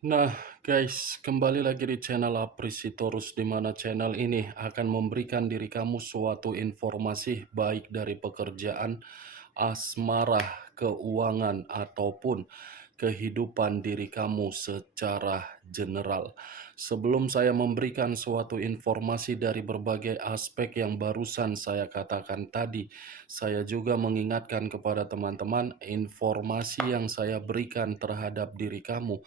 Nah, guys, kembali lagi di channel Aprisitorus, di mana channel ini akan memberikan diri kamu suatu informasi baik dari pekerjaan, asmara, keuangan, ataupun kehidupan diri kamu secara general. Sebelum saya memberikan suatu informasi dari berbagai aspek yang barusan saya katakan tadi, saya juga mengingatkan kepada teman-teman informasi yang saya berikan terhadap diri kamu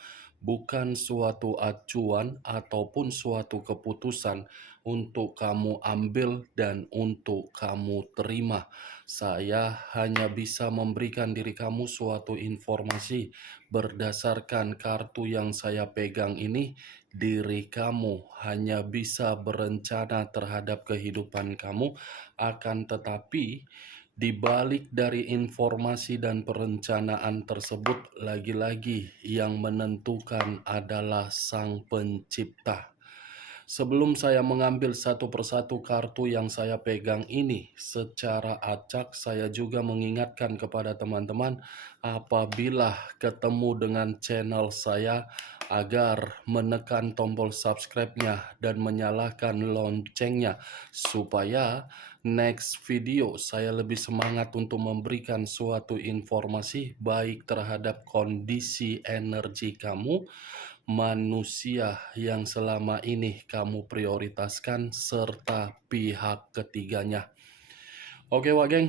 bukan suatu acuan ataupun suatu keputusan untuk kamu ambil dan untuk kamu terima. Saya hanya bisa memberikan diri kamu suatu informasi berdasarkan kartu yang saya pegang ini. Diri kamu hanya bisa berencana terhadap kehidupan kamu, akan tetapi di balik dari informasi dan perencanaan tersebut, lagi-lagi yang menentukan adalah Sang Pencipta. Sebelum saya mengambil satu persatu kartu yang saya pegang ini secara acak, saya juga mengingatkan kepada teman-teman apabila ketemu dengan channel saya agar menekan tombol subscribe-nya dan menyalakan loncengnya supaya next video saya lebih semangat untuk memberikan suatu informasi baik terhadap kondisi energi kamu, manusia yang selama ini kamu prioritaskan, serta pihak ketiganya. Oke, Wak Geng,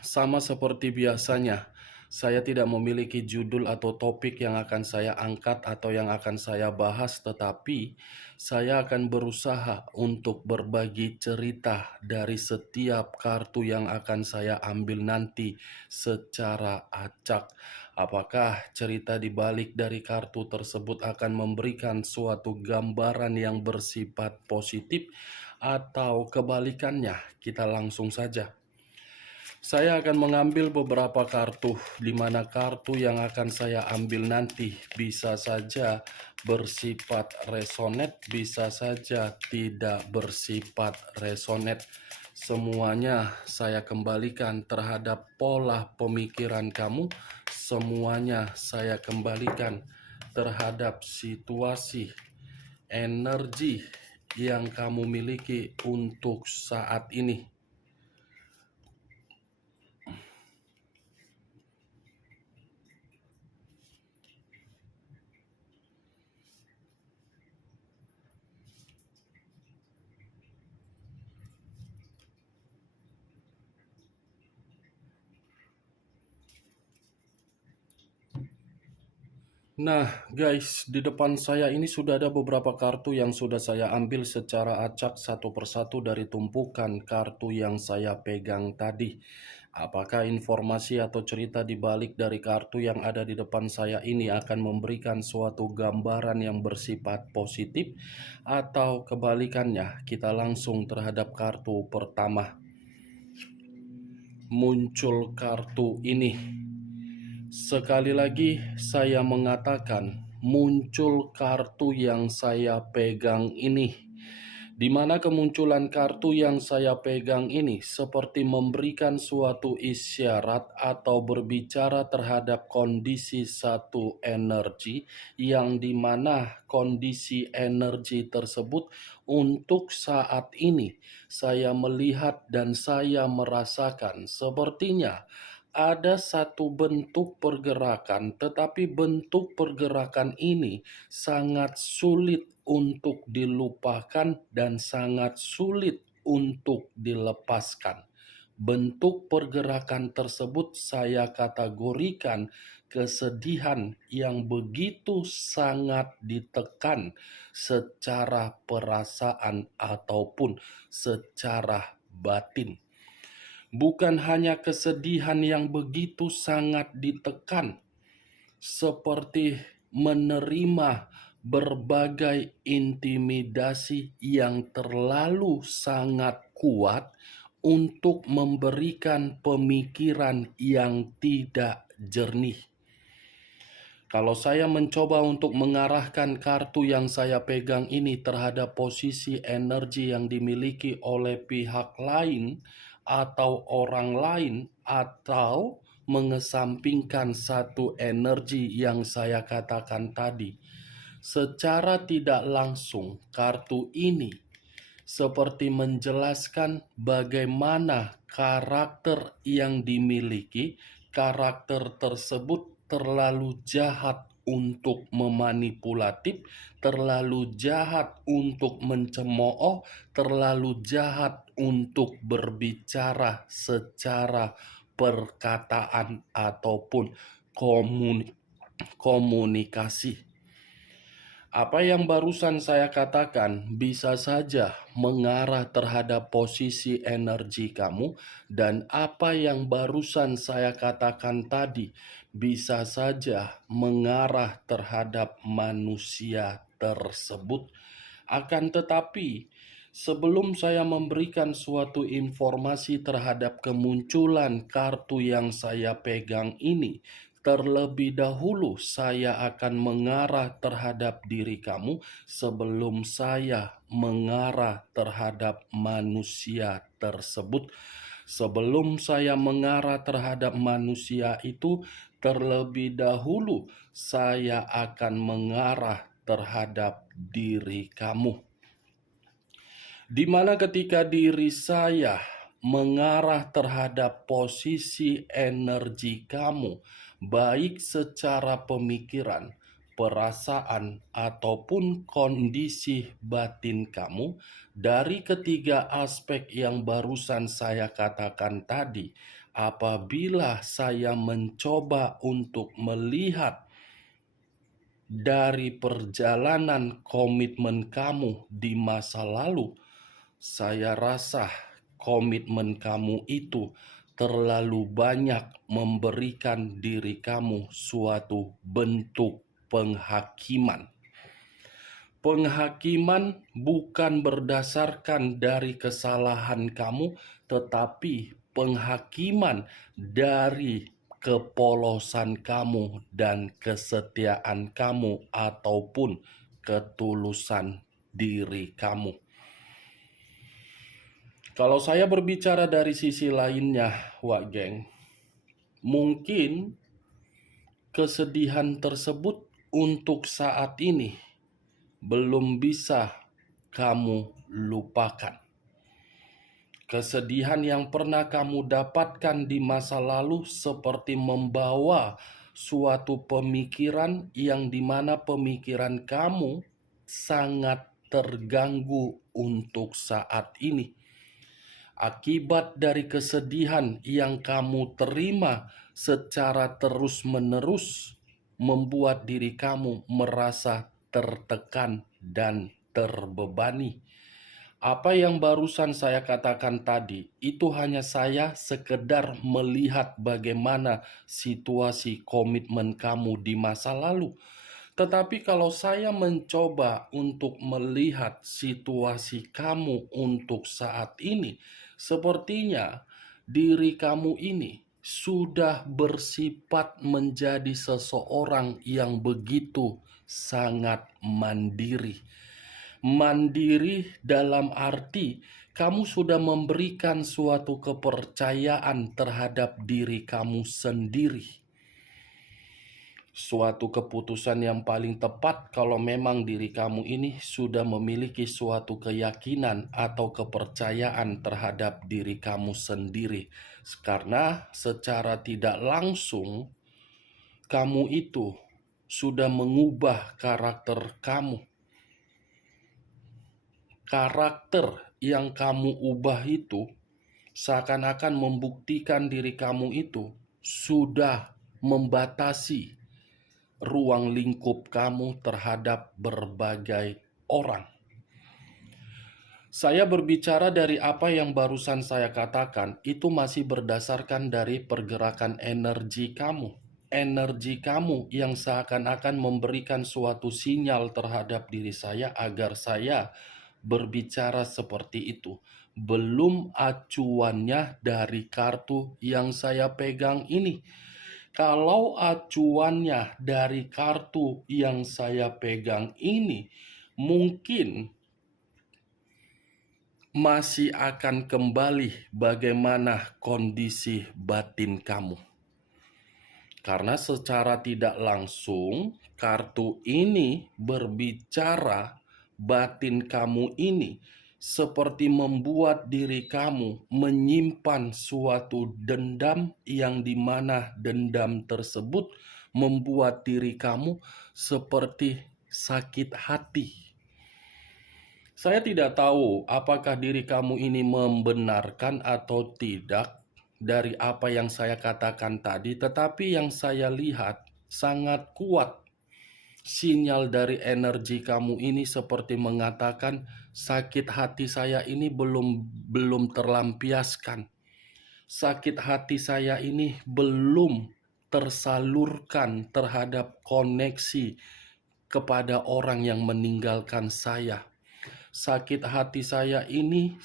sama seperti biasanya, saya tidak memiliki judul atau topik yang akan saya angkat atau yang akan saya bahas, tetapi saya akan berusaha untuk berbagi cerita dari setiap kartu yang akan saya ambil nanti secara acak. Apakah cerita di balik dari kartu tersebut akan memberikan suatu gambaran yang bersifat positif atau kebalikannya? Kita langsung saja. Saya akan mengambil beberapa kartu, di mana kartu yang akan saya ambil nanti bisa saja bersifat resonet, bisa saja tidak bersifat resonet. Semuanya saya kembalikan terhadap pola pemikiran kamu, semuanya saya kembalikan terhadap situasi, energi yang kamu miliki untuk saat ini. Nah, guys, di depan saya ini sudah ada beberapa kartu yang sudah saya ambil secara acak satu persatu dari tumpukan kartu yang saya pegang tadi. Apakah informasi atau cerita di balik dari kartu yang ada di depan saya ini akan memberikan suatu gambaran yang bersifat positif atau kebalikannya? Kita langsung terhadap kartu pertama. Muncul kartu ini. Sekali lagi saya mengatakan, muncul kartu yang saya pegang ini, di mana kemunculan kartu yang saya pegang ini seperti memberikan suatu isyarat atau berbicara terhadap kondisi satu energi, yang dimana kondisi energi tersebut untuk saat ini saya melihat dan saya merasakan sepertinya ada satu bentuk pergerakan, tetapi bentuk pergerakan ini sangat sulit untuk dilupakan dan sangat sulit untuk dilepaskan. Bentuk pergerakan tersebut saya kategorikan kesedihan yang begitu sangat ditekan secara perasaan ataupun secara batin. Bukan hanya kesedihan yang begitu sangat ditekan, seperti menerima berbagai intimidasi yang terlalu sangat kuat untuk memberikan pemikiran yang tidak jernih. Kalau saya mencoba untuk mengarahkan kartu yang saya pegang ini terhadap posisi energi yang dimiliki oleh pihak lain atau orang lain, atau mengesampingkan satu energi yang saya katakan tadi, Secara tidak langsung, kartu ini seperti menjelaskan bagaimana karakter yang dimiliki. Karakter tersebut terlalu jahat untuk memanipulatif, terlalu jahat untuk mencemooh, terlalu jahat untuk berbicara secara perkataan ataupun komunikasi. Apa yang barusan saya katakan bisa saja mengarah terhadap posisi energi kamu, dan apa yang barusan saya katakan tadi bisa saja mengarah terhadap manusia tersebut. Akan tetapi, sebelum saya memberikan suatu informasi terhadap kemunculan kartu yang saya pegang ini, terlebih dahulu saya akan mengarah terhadap diri kamu sebelum saya mengarah terhadap manusia tersebut. Sebelum saya mengarah terhadap manusia itu, terlebih dahulu saya akan mengarah terhadap diri kamu. Di mana ketika diri saya mengarah terhadap posisi energi kamu, baik secara pemikiran, perasaan, ataupun kondisi batin kamu, dari ketiga aspek yang barusan saya katakan tadi, apabila saya mencoba untuk melihat dari perjalanan komitmen kamu di masa lalu, saya rasa komitmen kamu itu terlalu banyak memberikan diri kamu suatu bentuk penghakiman. Penghakiman bukan berdasarkan dari kesalahan kamu, tetapi penghakiman dari kepolosan kamu dan kesetiaan kamu ataupun ketulusan diri kamu. Kalau saya berbicara dari sisi lainnya, Wak Geng, mungkin kesedihan tersebut untuk saat ini belum bisa kamu lupakan. Kesedihan yang pernah kamu dapatkan di masa lalu seperti membawa suatu pemikiran yang dimana pemikiran kamu sangat terganggu untuk saat ini. Akibat dari kesedihan yang kamu terima secara terus-menerus membuat diri kamu merasa tertekan dan terbebani. Apa yang barusan saya katakan tadi, itu hanya saya sekedar melihat bagaimana situasi komitmen kamu di masa lalu. Tetapi kalau saya mencoba untuk melihat situasi kamu untuk saat ini, sepertinya diri kamu ini sudah bersifat menjadi seseorang yang begitu sangat mandiri. Mandiri dalam arti kamu sudah memberikan suatu kepercayaan terhadap diri kamu sendiri. Suatu keputusan yang paling tepat kalau memang diri kamu ini sudah memiliki suatu keyakinan atau kepercayaan terhadap diri kamu sendiri. Karena secara tidak langsung kamu itu sudah mengubah karakter kamu. Karakter yang kamu ubah itu seakan-akan membuktikan diri kamu itu sudah membatasi ruang lingkup kamu terhadap berbagai orang. Saya berbicara dari apa yang barusan saya katakan, itu masih berdasarkan dari pergerakan energi kamu. Energi kamu yang seakan-akan memberikan suatu sinyal terhadap diri saya agar saya berbicara seperti itu. Belum acuannya dari kartu yang saya pegang ini. Kalau acuannya dari kartu yang saya pegang ini, mungkin masih akan kembali bagaimana kondisi batin kamu. Karena secara tidak langsung, kartu ini berbicara batin kamu ini seperti membuat diri kamu menyimpan suatu dendam yang dimana dendam tersebut membuat diri kamu seperti sakit hati. Saya tidak tahu apakah diri kamu ini membenarkan atau tidak dari apa yang saya katakan tadi, tetapi yang saya lihat sangat kuat sinyal dari energi kamu ini seperti mengatakan sakit hati saya ini belum terlampiaskan. Sakit hati saya ini belum tersalurkan terhadap koneksi kepada orang yang meninggalkan saya. Sakit hati saya ini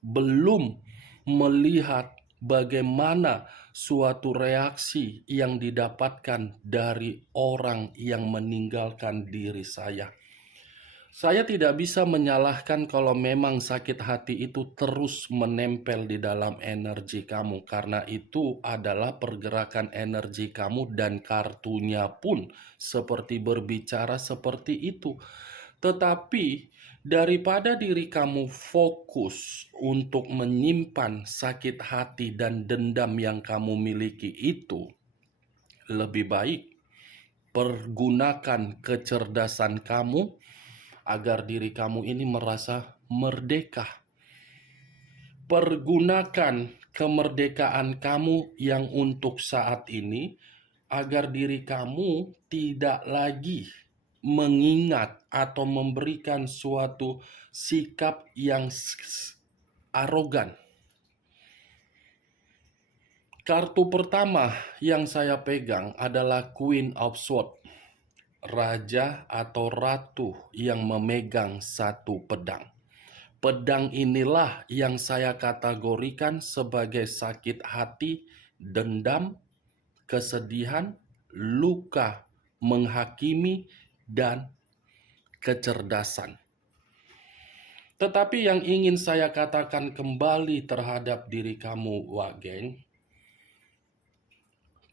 belum melihat bagaimana suatu reaksi yang didapatkan dari orang yang meninggalkan diri saya. Saya tidak bisa menyalahkan kalau memang sakit hati itu terus menempel di dalam energi kamu, karena itu adalah pergerakan energi kamu dan kartunya pun seperti berbicara seperti itu. Tetapi daripada diri kamu fokus untuk menyimpan sakit hati dan dendam yang kamu miliki itu, lebih baik pergunakan kecerdasan kamu agar diri kamu ini merasa merdeka. Pergunakan kemerdekaan kamu yang untuk saat ini agar diri kamu tidak lagi mengingat atau memberikan suatu sikap yang arogan. Kartu pertama yang saya pegang adalah Queen of Swords, raja atau ratu yang memegang satu pedang. Pedang inilah yang saya kategorikan sebagai sakit hati, dendam, kesedihan, luka, menghakimi, dan kecerdasan. Tetapi yang ingin saya katakan kembali terhadap diri kamu, Wak Geng,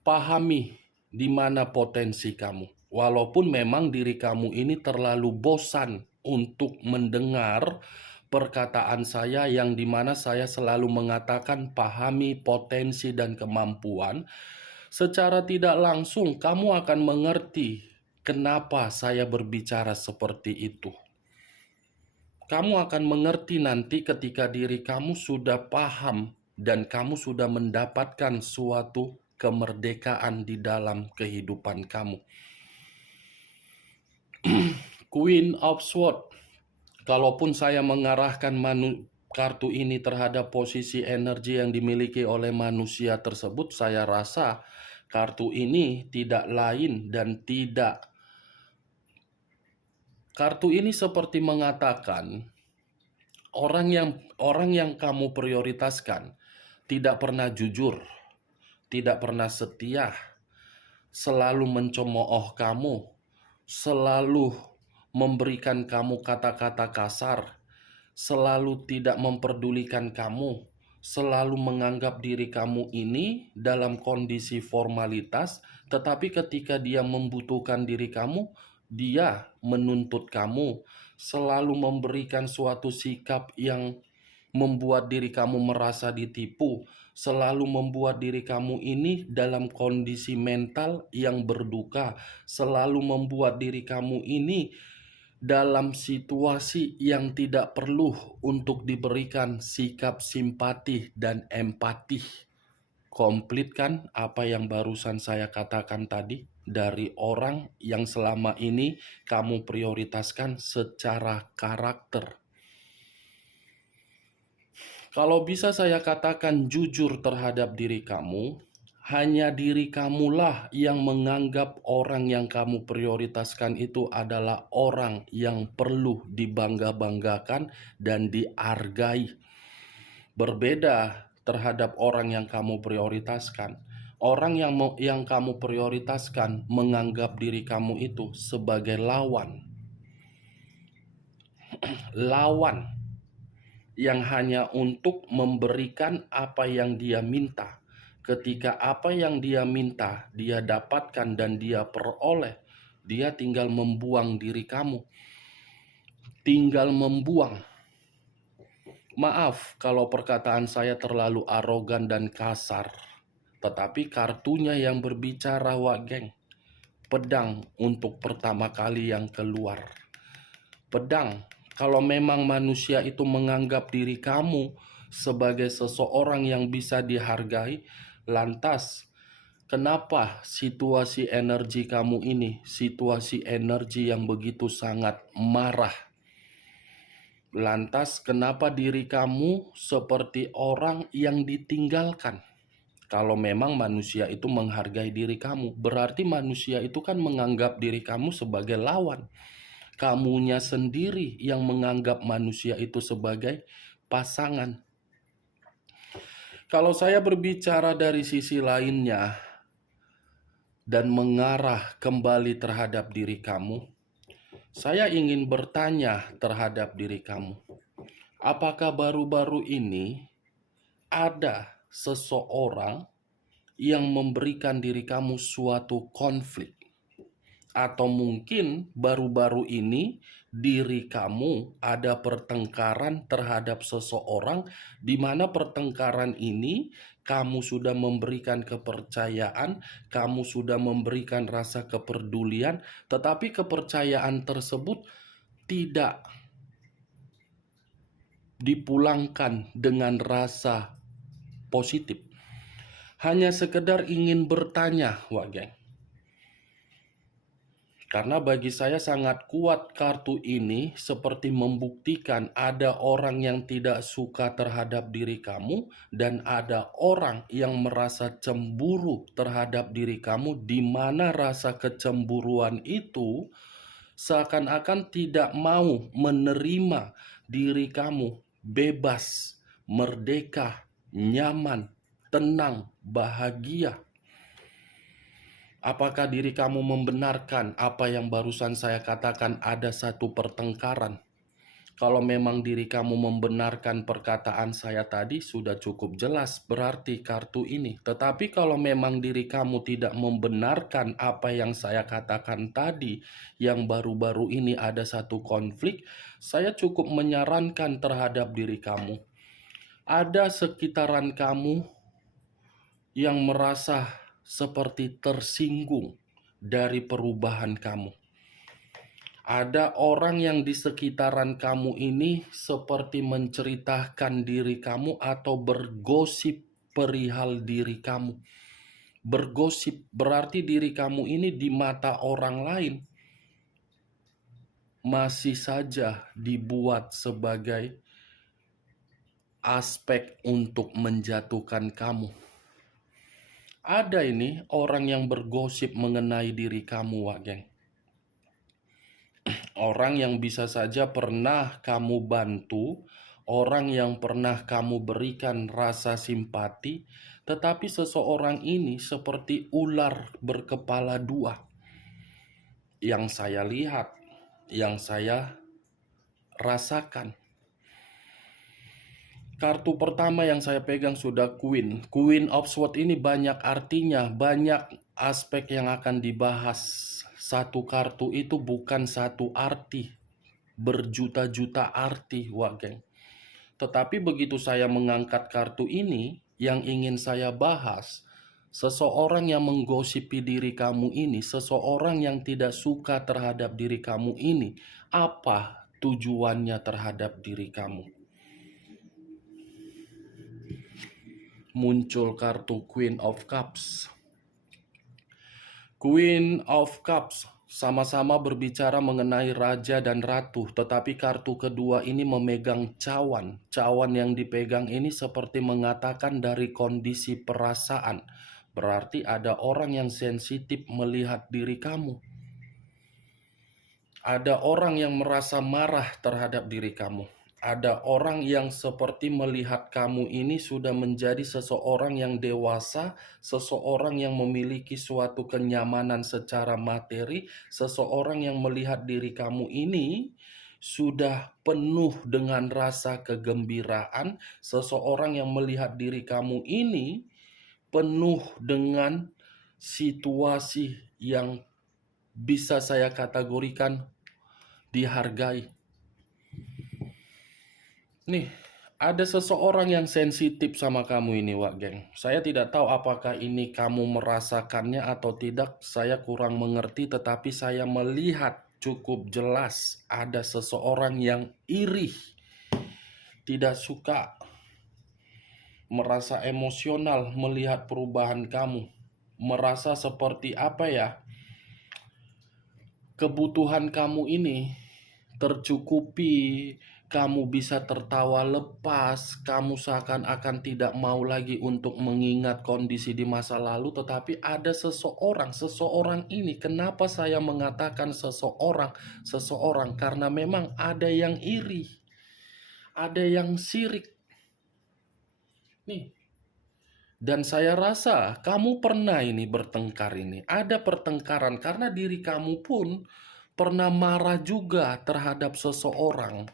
pahami di mana potensi kamu. Walaupun memang diri kamu ini terlalu bosan untuk mendengar perkataan saya yang dimana saya selalu mengatakan pahami potensi dan kemampuan, secara tidak langsung kamu akan mengerti kenapa saya berbicara seperti itu. Kamu akan mengerti nanti ketika diri kamu sudah paham dan kamu sudah mendapatkan suatu kemerdekaan di dalam kehidupan kamu. Queen of Swords. Kalaupun saya mengarahkan kartu ini terhadap posisi energi yang dimiliki oleh manusia tersebut, saya rasa kartu ini tidak lain dan tidak. Kartu ini seperti mengatakan orang yang kamu prioritaskan tidak pernah jujur, tidak pernah setia, selalu mencemooh kamu, selalu memberikan kamu kata-kata kasar, selalu tidak memperdulikan kamu, selalu menganggap diri kamu ini dalam kondisi formalitas, tetapi ketika dia membutuhkan diri kamu, dia menuntut kamu, selalu memberikan suatu sikap yang membuat diri kamu merasa ditipu, selalu membuat diri kamu ini dalam kondisi mental yang berduka, selalu membuat diri kamu ini dalam situasi yang tidak perlu untuk diberikan sikap simpati dan empati. Komplit kan apa yang barusan saya katakan tadi dari orang yang selama ini kamu prioritaskan secara karakter. Kalau bisa saya katakan jujur terhadap diri kamu, hanya diri kamulah yang menganggap orang yang kamu prioritaskan itu adalah orang yang perlu dibangga-banggakan dan dihargai. Berbeda terhadap orang yang kamu prioritaskan. Orang yang kamu prioritaskan menganggap diri kamu itu sebagai lawan. Lawan yang hanya untuk memberikan apa yang dia minta. ketika apa yang dia minta, dia dapatkan dan dia peroleh, dia tinggal membuang diri kamu. Tinggal membuang. Maaf kalau perkataan saya terlalu arogan dan kasar, tetapi kartunya yang berbicara, Wak Geng. Pedang untuk pertama kali yang keluar. Pedang, kalau memang manusia itu menganggap diri kamu sebagai seseorang yang bisa dihargai, lantas kenapa situasi energi kamu ini, situasi energi yang begitu sangat marah? Lantas kenapa diri kamu seperti orang yang ditinggalkan? Kalau memang manusia itu menghargai diri kamu, berarti manusia itu kan menganggap diri kamu sebagai lawan. Kamunya sendiri yang menganggap manusia itu sebagai pasangan. Kalau saya berbicara dari sisi lainnya dan mengarah kembali terhadap diri kamu, saya ingin bertanya terhadap diri kamu. Apakah baru-baru ini ada seseorang yang memberikan diri kamu suatu konflik? Atau mungkin baru-baru ini diri kamu ada pertengkaran terhadap seseorang, di mana pertengkaran ini kamu sudah memberikan kepercayaan, kamu sudah memberikan rasa kepedulian, tetapi kepercayaan tersebut tidak dipulangkan dengan rasa positif. Hanya sekedar ingin bertanya, Wak Geng. Karena bagi saya sangat kuat kartu ini seperti membuktikan ada orang yang tidak suka terhadap diri kamu dan ada orang yang merasa cemburu terhadap diri kamu, di mana rasa kecemburuan itu seakan-akan tidak mau menerima diri kamu bebas, merdeka, nyaman, tenang, bahagia. Apakah diri kamu membenarkan apa yang barusan saya katakan, ada satu pertengkaran? Kalau memang diri kamu membenarkan perkataan saya tadi, sudah cukup jelas berarti kartu ini. Tetapi kalau memang diri kamu tidak membenarkan apa yang saya katakan tadi, yang baru-baru ini ada satu konflik, saya cukup menyarankan terhadap diri kamu. Ada sekitaran kamu yang merasa seperti tersinggung dari perubahan kamu. Ada orang yang di sekitaran kamu ini seperti menceritakan diri kamu atau bergosip perihal diri kamu. Bergosip berarti diri kamu ini di mata orang lain masih saja dibuat sebagai aspek untuk menjatuhkan kamu. Ada ini orang yang bergosip mengenai diri kamu, Wak Geng. Orang yang bisa saja pernah kamu bantu, orang yang pernah kamu berikan rasa simpati, tetapi seseorang ini seperti ular berkepala dua. Yang saya lihat, yang saya rasakan. Kartu pertama yang saya pegang sudah Queen. Queen of Swords ini banyak artinya, banyak aspek yang akan dibahas. Satu kartu itu bukan satu arti, berjuta-juta arti, Wak Geng. Tetapi begitu saya mengangkat kartu ini, yang ingin saya bahas, seseorang yang menggosipi diri kamu ini, seseorang yang tidak suka terhadap diri kamu ini, apa tujuannya terhadap diri kamu? Muncul kartu Queen of Cups. Queen of Cups sama-sama berbicara mengenai raja dan ratu, tetapi kartu kedua ini memegang cawan. Cawan yang dipegang ini seperti mengatakan dari kondisi perasaan. Berarti ada orang yang sensitif melihat diri kamu. Ada orang yang merasa marah terhadap diri kamu. Ada orang yang seperti melihat kamu ini sudah menjadi seseorang yang dewasa, seseorang yang memiliki suatu kenyamanan secara materi, seseorang yang melihat diri kamu ini sudah penuh dengan rasa kegembiraan, seseorang yang melihat diri kamu ini penuh dengan situasi yang bisa saya kategorikan dihargai. Nih, ada seseorang yang sensitif sama kamu ini, Wak Geng. Saya tidak tahu apakah ini kamu merasakannya atau tidak. Saya kurang mengerti, tetapi saya melihat cukup jelas ada seseorang yang iri, tidak suka, merasa emosional melihat perubahan kamu. Merasa seperti apa ya? Kebutuhan kamu ini tercukupi, kamu bisa tertawa lepas, kamu seakan-akan tidak mau lagi untuk mengingat kondisi di masa lalu, tetapi ada seseorang ini, kenapa saya mengatakan seseorang, karena memang ada yang iri, ada yang sirik. Nih, dan saya rasa kamu pernah ini bertengkar ini, ada pertengkaran karena diri kamu pun pernah marah juga terhadap seseorang.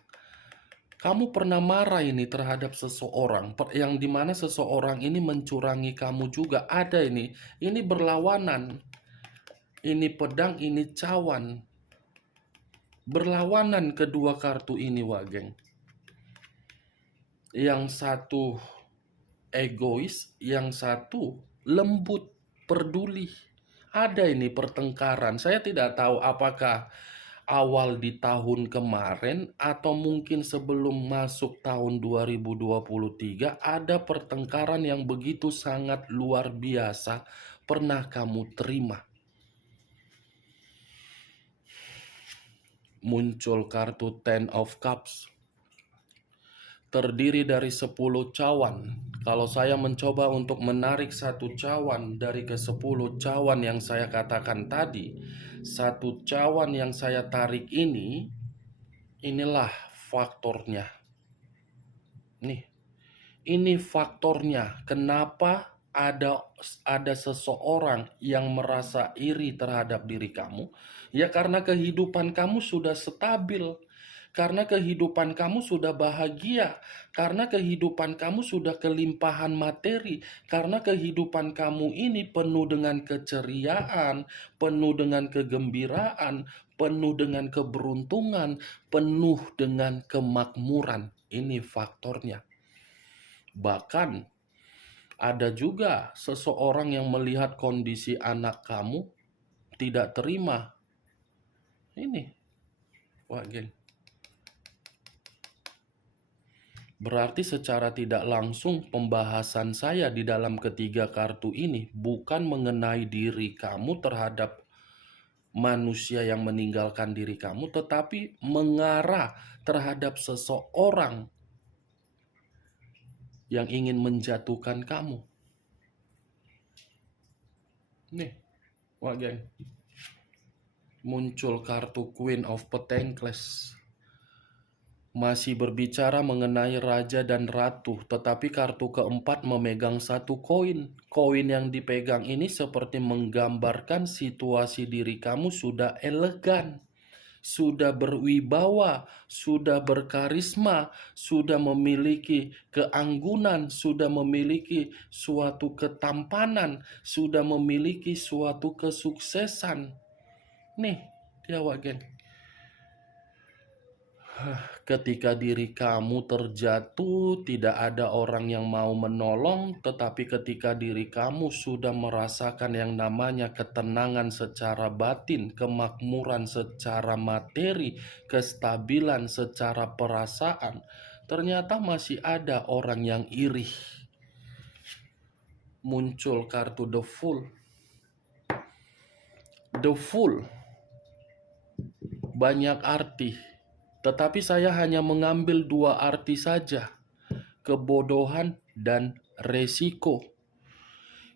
Kamu pernah marah ini terhadap seseorang, yang dimana seseorang ini mencurangi kamu juga. Ada ini berlawanan. Ini pedang, ini cawan. Berlawanan kedua kartu ini, Wageng. Yang satu egois, yang satu lembut, peduli. Ada ini pertengkaran. Saya tidak tahu apakah awal di tahun kemarin atau mungkin sebelum masuk tahun 2023 ada pertengkaran yang begitu sangat luar biasa pernah kamu terima. Muncul kartu Ten of Cups. Terdiri dari 10 cawan. Kalau saya mencoba untuk menarik satu cawan dari ke-10 cawan yang saya katakan tadi, satu cawan yang saya tarik ini, inilah faktornya. Nih, ini faktornya kenapa ada seseorang yang merasa iri terhadap diri kamu. Ya karena kehidupan kamu sudah stabil, karena kehidupan kamu sudah bahagia, karena kehidupan kamu sudah kelimpahan materi, karena kehidupan kamu ini penuh dengan keceriaan, penuh dengan kegembiraan, penuh dengan keberuntungan, penuh dengan kemakmuran. Ini faktornya. Bahkan ada juga seseorang yang melihat kondisi anak kamu tidak terima. Ini, Wak Geng. Berarti secara tidak langsung pembahasan saya di dalam ketiga kartu ini bukan mengenai diri kamu terhadap manusia yang meninggalkan diri kamu, tetapi mengarah terhadap seseorang yang ingin menjatuhkan kamu. Nih, Wak Geng. Muncul kartu Queen of Pentacles. Masih berbicara mengenai raja dan ratu, tetapi kartu keempat memegang satu koin. Koin yang dipegang ini seperti menggambarkan situasi diri kamu sudah elegan, sudah berwibawa, sudah berkarisma, sudah memiliki keanggunan, sudah memiliki suatu ketampanan, sudah memiliki suatu kesuksesan. Nih, dia Wak Geng. Ketika diri kamu terjatuh, tidak ada orang yang mau menolong, tetapi ketika diri kamu sudah merasakan yang namanya ketenangan secara batin, kemakmuran secara materi, kestabilan secara perasaan, ternyata masih ada orang yang iri. Muncul kartu The Fool. The Fool banyak arti, tetapi saya hanya mengambil dua arti saja, kebodohan dan resiko.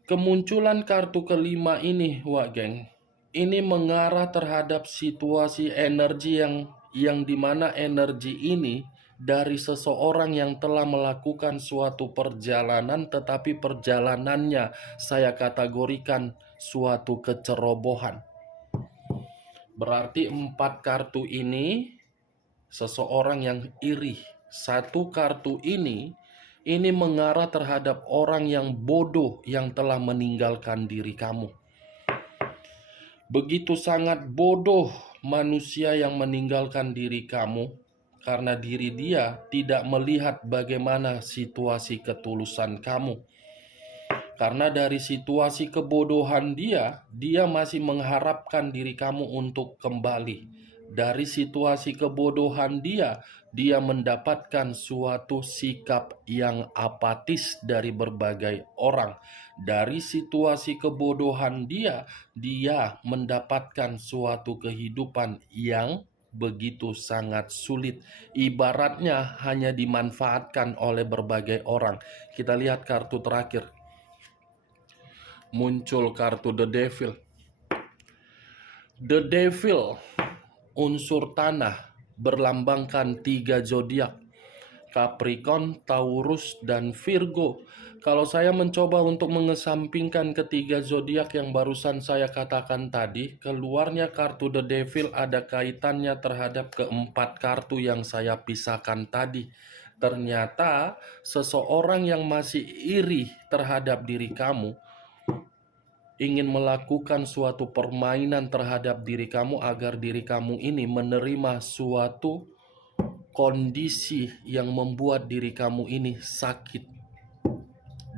Kemunculan kartu kelima ini, Wak Geng, ini mengarah terhadap situasi energi yang dimana energi ini dari seseorang yang telah melakukan suatu perjalanan, tetapi perjalanannya saya kategorikan suatu kecerobohan. Berarti 4 kartu ini seseorang yang iri. Satu kartu ini Ini mengarah terhadap orang yang bodoh yang telah meninggalkan diri kamu. Begitu sangat bodoh manusia yang meninggalkan diri kamu karena diri dia tidak melihat bagaimana situasi ketulusan kamu. Karena dari situasi kebodohan dia masih mengharapkan diri kamu untuk kembali. Dari situasi kebodohan dia mendapatkan suatu sikap yang apatis dari berbagai orang. Dari situasi kebodohan dia mendapatkan suatu kehidupan yang begitu sangat sulit. Ibaratnya hanya dimanfaatkan oleh berbagai orang. Kita lihat kartu terakhir. Muncul kartu The Devil. The Devil, unsur tanah, berlambangkan 3 zodiak: Capricorn, Taurus, dan Virgo. Kalau saya mencoba untuk mengesampingkan ketiga zodiak yang barusan saya katakan tadi, keluarnya kartu The Devil ada kaitannya terhadap keempat kartu yang saya pisahkan tadi. Ternyata seseorang yang masih iri terhadap diri kamu ingin melakukan suatu permainan terhadap diri kamu agar diri kamu ini menerima suatu kondisi yang membuat diri kamu ini sakit.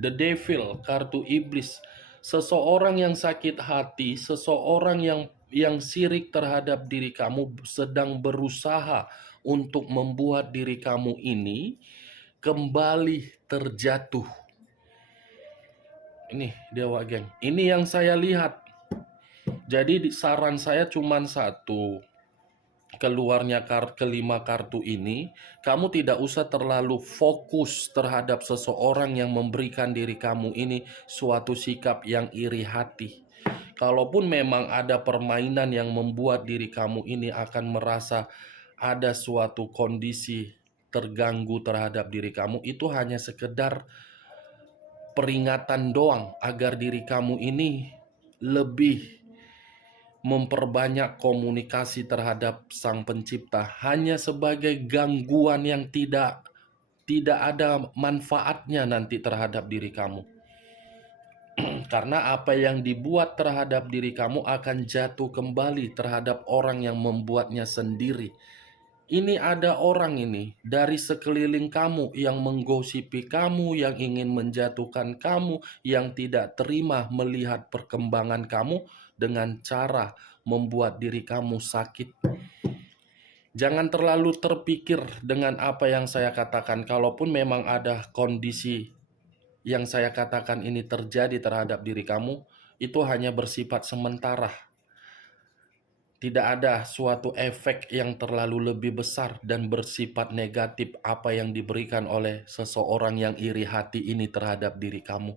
The Devil, kartu iblis. Seseorang yang sakit hati, seseorang yang sirik terhadap diri kamu sedang berusaha untuk membuat diri kamu ini kembali terjatuh. Ini Dewa Geng. Ini yang saya lihat. Jadi saran saya cuma satu. Keluarnya kelima kartu ini, kamu tidak usah terlalu fokus terhadap seseorang yang memberikan diri kamu ini suatu sikap yang iri hati. Kalaupun memang ada permainan yang membuat diri kamu ini akan merasa ada suatu kondisi terganggu terhadap diri kamu, itu hanya sekedar peringatan doang agar diri kamu ini lebih memperbanyak komunikasi terhadap Sang Pencipta, hanya sebagai gangguan yang tidak ada manfaatnya nanti terhadap diri kamu. Karena apa yang dibuat terhadap diri kamu akan jatuh kembali terhadap orang yang membuatnya sendiri. Ini ada orang ini dari sekeliling kamu yang menggosipi kamu, yang ingin menjatuhkan kamu, yang tidak terima melihat perkembangan kamu dengan cara membuat diri kamu sakit. Jangan terlalu terpikir dengan apa yang saya katakan. Kalaupun memang ada kondisi yang saya katakan ini terjadi terhadap diri kamu, itu hanya bersifat sementara. Tidak ada suatu efek yang terlalu lebih besar dan bersifat negatif apa yang diberikan oleh seseorang yang iri hati ini terhadap diri kamu.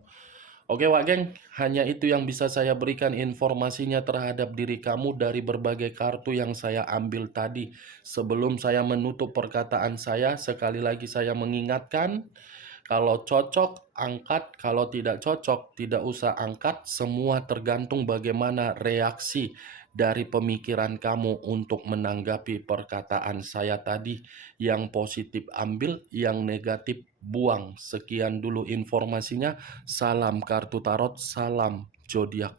Oke Wak Geng, hanya itu yang bisa saya berikan informasinya terhadap diri kamu dari berbagai kartu yang saya ambil tadi. Sebelum saya menutup perkataan saya, sekali lagi saya mengingatkan, kalau cocok, angkat. Kalau tidak cocok, tidak usah angkat. Semua tergantung bagaimana reaksi dari pemikiran kamu untuk menanggapi perkataan saya tadi. Yang positif ambil, yang negatif buang. Sekian dulu informasinya. Salam kartu tarot, salam zodiak.